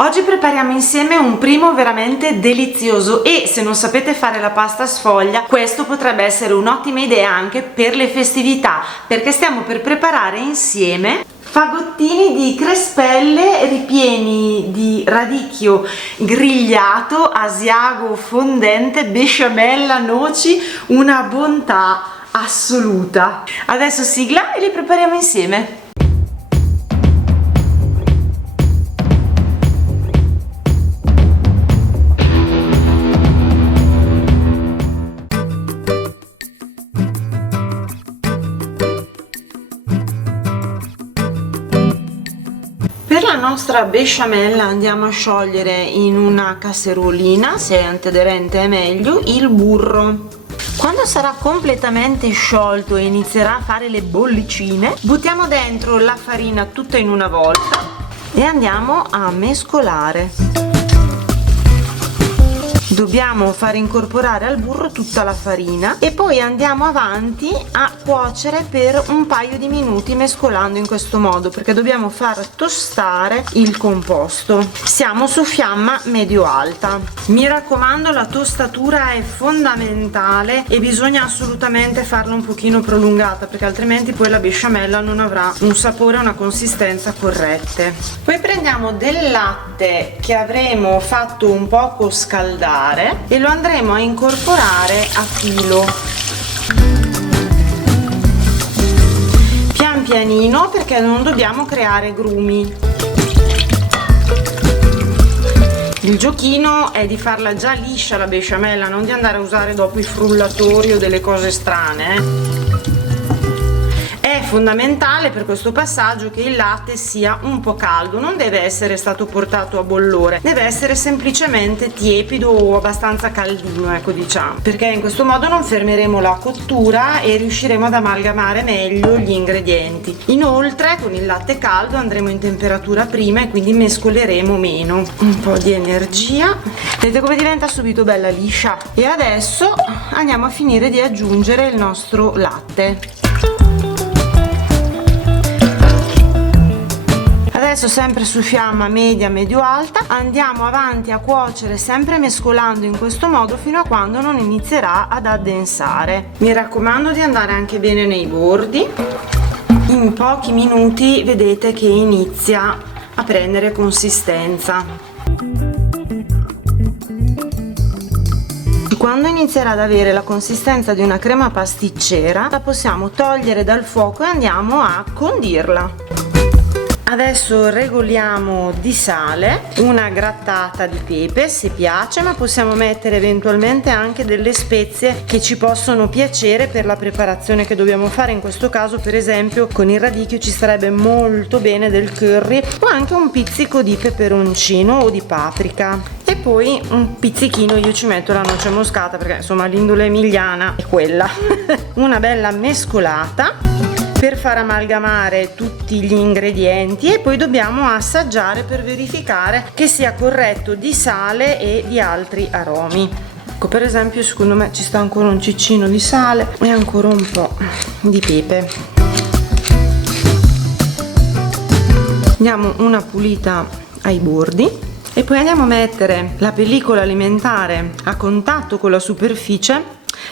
Oggi prepariamo insieme un primo veramente delizioso e se non sapete fare la pasta sfoglia, questo potrebbe essere un'ottima idea anche per le festività, perché stiamo per preparare insieme fagottini di crespelle ripieni di radicchio grigliato, asiago fondente, besciamella, noci, una bontà assoluta. Adesso sigla e li prepariamo insieme. Per la nostra besciamella andiamo a sciogliere in una casserolina, se è antiaderente è meglio, il burro. Quando sarà completamente sciolto e inizierà a fare le bollicine, buttiamo dentro la farina tutta in una volta e andiamo a mescolare. Dobbiamo far incorporare al burro tutta la farina e poi andiamo avanti a cuocere per un paio di minuti mescolando in questo modo, perché dobbiamo far tostare il composto. Siamo su fiamma medio-alta. Mi raccomando, la tostatura è fondamentale e bisogna assolutamente farla un pochino prolungata, perché altrimenti poi la besciamella non avrà un sapore e una consistenza corrette. Poi prendiamo del latte che avremo fatto un poco scaldare e lo andremo a incorporare a filo pian pianino, perché non dobbiamo creare grumi. Il giochino è di farla già liscia la besciamella, non di andare a usare dopo i frullatori o delle cose strane. È fondamentale per questo passaggio che il latte sia un po' caldo, non deve essere stato portato a bollore, deve essere semplicemente tiepido o abbastanza caldino, ecco, diciamo, perché in questo modo non fermeremo la cottura e riusciremo ad amalgamare meglio gli ingredienti. Inoltre con il latte caldo andremo in temperatura prima e quindi mescoleremo meno. Un po' di energia, vedete come diventa subito bella liscia. E adesso andiamo a finire di aggiungere il nostro latte. Adesso sempre su fiamma media medio-alta andiamo avanti a cuocere, sempre mescolando in questo modo fino a quando non inizierà ad addensare. Mi raccomando di andare anche bene nei bordi. In pochi minuti vedete che inizia a prendere consistenza. Quando inizierà ad avere la consistenza di una crema pasticcera, la possiamo togliere dal fuoco e andiamo a condirla. Adesso regoliamo di sale, una grattata di pepe se piace, ma possiamo mettere eventualmente anche delle spezie che ci possono piacere per la preparazione che dobbiamo fare. In questo caso, per esempio, con il radicchio ci starebbe molto bene del curry o anche un pizzico di peperoncino o di paprika. E poi un pizzichino io ci metto la noce moscata, perché insomma l'indole emiliana è quella. Una bella mescolata per far amalgamare tutti gli ingredienti e poi dobbiamo assaggiare per verificare che sia corretto di sale e di altri aromi. Ecco, per esempio, secondo me ci sta ancora un ciccino di sale e ancora un po' di pepe. Diamo una pulita ai bordi e poi andiamo a mettere la pellicola alimentare a contatto con la superficie,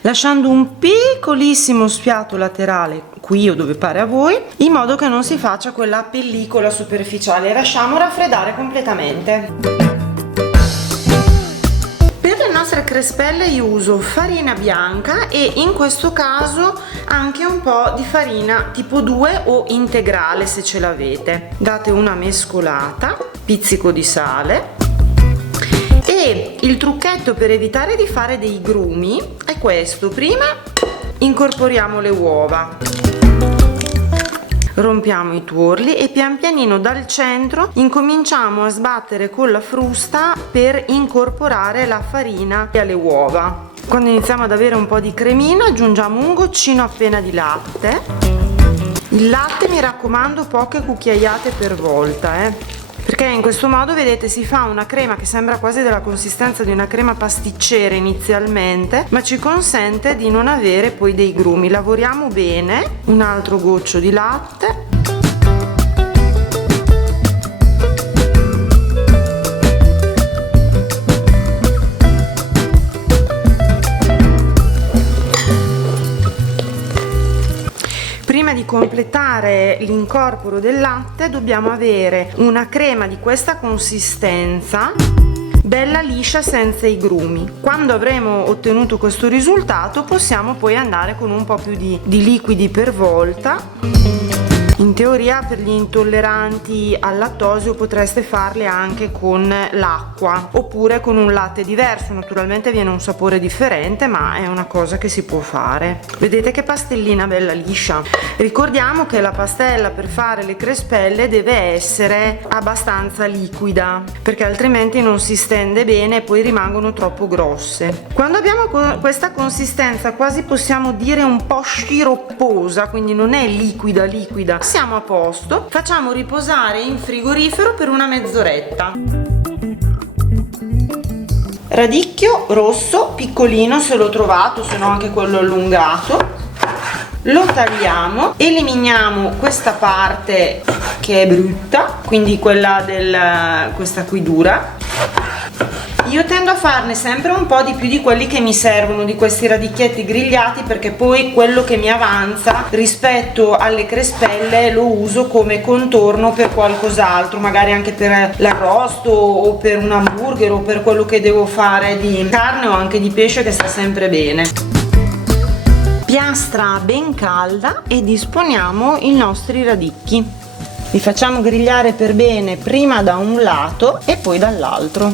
lasciando un piccolissimo sfiato laterale qui o dove pare a voi, in modo che non si faccia quella pellicola superficiale. Lasciamo raffreddare completamente. Per le nostre crespelle io uso farina bianca e in questo caso anche un po' di farina tipo 2 o integrale se ce l'avete. Date una mescolata, pizzico di sale. E il trucchetto per evitare di fare dei grumi è questo: prima incorporiamo le uova, rompiamo i tuorli e pian pianino dal centro incominciamo a sbattere con la frusta per incorporare la farina alle uova. Quando iniziamo ad avere un po' di cremino aggiungiamo un goccino appena di latte. Il latte, mi raccomando, poche cucchiaiate per volta, perché in questo modo, vedete, si fa una crema che sembra quasi della consistenza di una crema pasticcera inizialmente, ma ci consente di non avere poi dei grumi. Lavoriamo bene. Un altro goccio di latte di completare l'incorporo del latte dobbiamo avere una crema di questa consistenza, bella liscia, senza i grumi. Quando avremo ottenuto questo risultato possiamo poi andare con un po' più di liquidi per volta. In teoria per gli intolleranti al lattosio potreste farle anche con l'acqua oppure con un latte diverso, naturalmente viene un sapore differente, ma è una cosa che si può fare. Vedete che pastellina bella liscia. Ricordiamo che la pastella per fare le crespelle deve essere abbastanza liquida, perché altrimenti non si stende bene e poi rimangono troppo grosse. Quando abbiamo questa consistenza quasi possiamo dire un po' sciropposa, quindi non è liquida, siamo a posto. Facciamo riposare in frigorifero per una mezz'oretta. Radicchio rosso piccolino, se l'ho trovato, se no anche quello allungato. Lo tagliamo, eliminiamo questa parte che è brutta, quindi quella questa qui dura. Io tendo a farne sempre un po' di più di quelli che mi servono, di questi radicchietti grigliati, perché poi quello che mi avanza rispetto alle crespelle lo uso come contorno per qualcos'altro, magari anche per l'arrosto o per un hamburger o per quello che devo fare di carne o anche di pesce, che sta sempre bene. Piastra ben calda e disponiamo i nostri radicchi. Li facciamo grigliare per bene prima da un lato e poi dall'altro.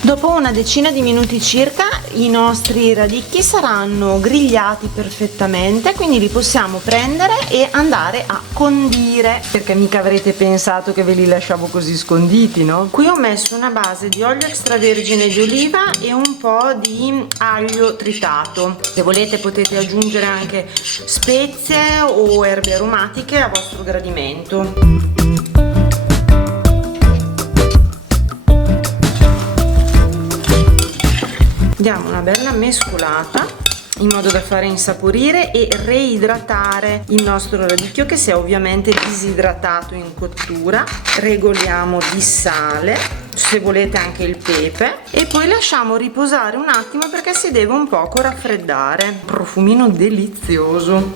Dopo una decina di minuti circa i nostri radicchi saranno grigliati perfettamente, quindi li possiamo prendere e andare a condire, perché mica avrete pensato che ve li lasciavo così sconditi, no? Qui ho messo una base di olio extravergine di oliva e un po' di aglio tritato. Se volete potete aggiungere anche spezie o erbe aromatiche a vostro gradimento. Diamo una bella mescolata in modo da fare insaporire e reidratare il nostro radicchio, che si è ovviamente disidratato in cottura. Regoliamo di sale, se volete anche il pepe, e poi lasciamo riposare un attimo perché si deve un poco raffreddare. Profumino delizioso.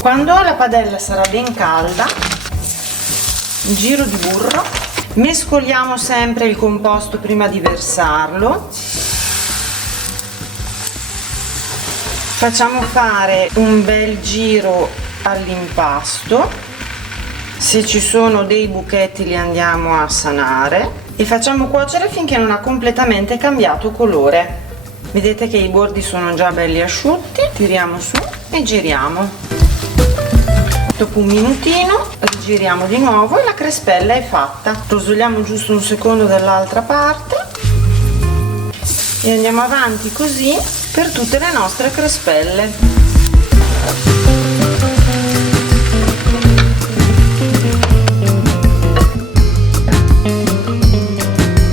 Quando la padella sarà ben calda, un giro di burro. Mescoliamo sempre il composto prima di versarlo. Facciamo fare un bel giro all'impasto. Se ci sono dei buchetti li andiamo a sanare e facciamo cuocere finché non ha completamente cambiato colore. Vedete che i bordi sono già belli asciutti. Tiriamo su e giriamo. Dopo un minutino rigiriamo di nuovo e la crespella è fatta. Rosoliamo giusto un secondo dall'altra parte e andiamo avanti così per tutte le nostre crespelle.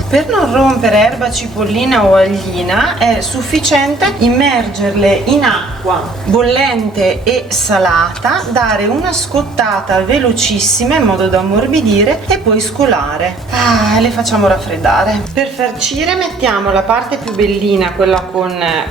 Per non rompere erba cipollina o aglina è sufficiente immergerle in acqua bollente e salata, dare una scottata velocissima in modo da ammorbidire e poi scolare. Le facciamo raffreddare. Per farcire mettiamo la parte più bellina, quella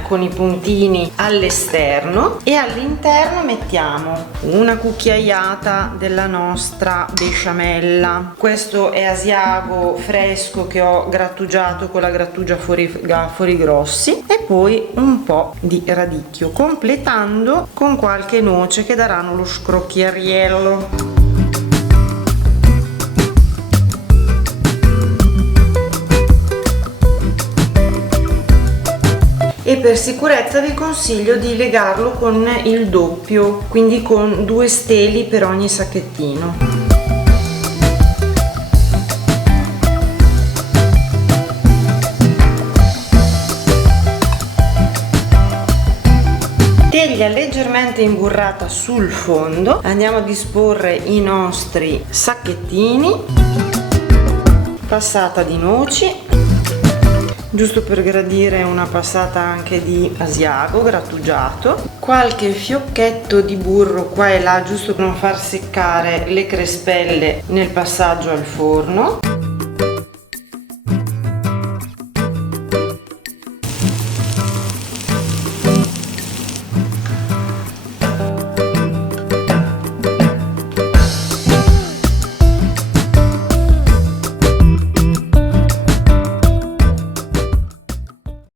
con i puntini, all'esterno, e all'interno mettiamo una cucchiaiata della nostra besciamella. Questo è asiago fresco che ho grattugiato con la grattugia fuori grossi, e poi un po' di radicchio, completando con qualche noce che daranno lo scrocchiariello. E per sicurezza vi consiglio di legarlo con il doppio, quindi con 2 steli per ogni sacchettino. Teglia leggermente imburrata sul fondo, andiamo a disporre i nostri sacchettini, passata di noci, giusto per gradire una passata anche di asiago grattugiato, qualche fiocchetto di burro qua e là giusto per non far seccare le crespelle nel passaggio al forno.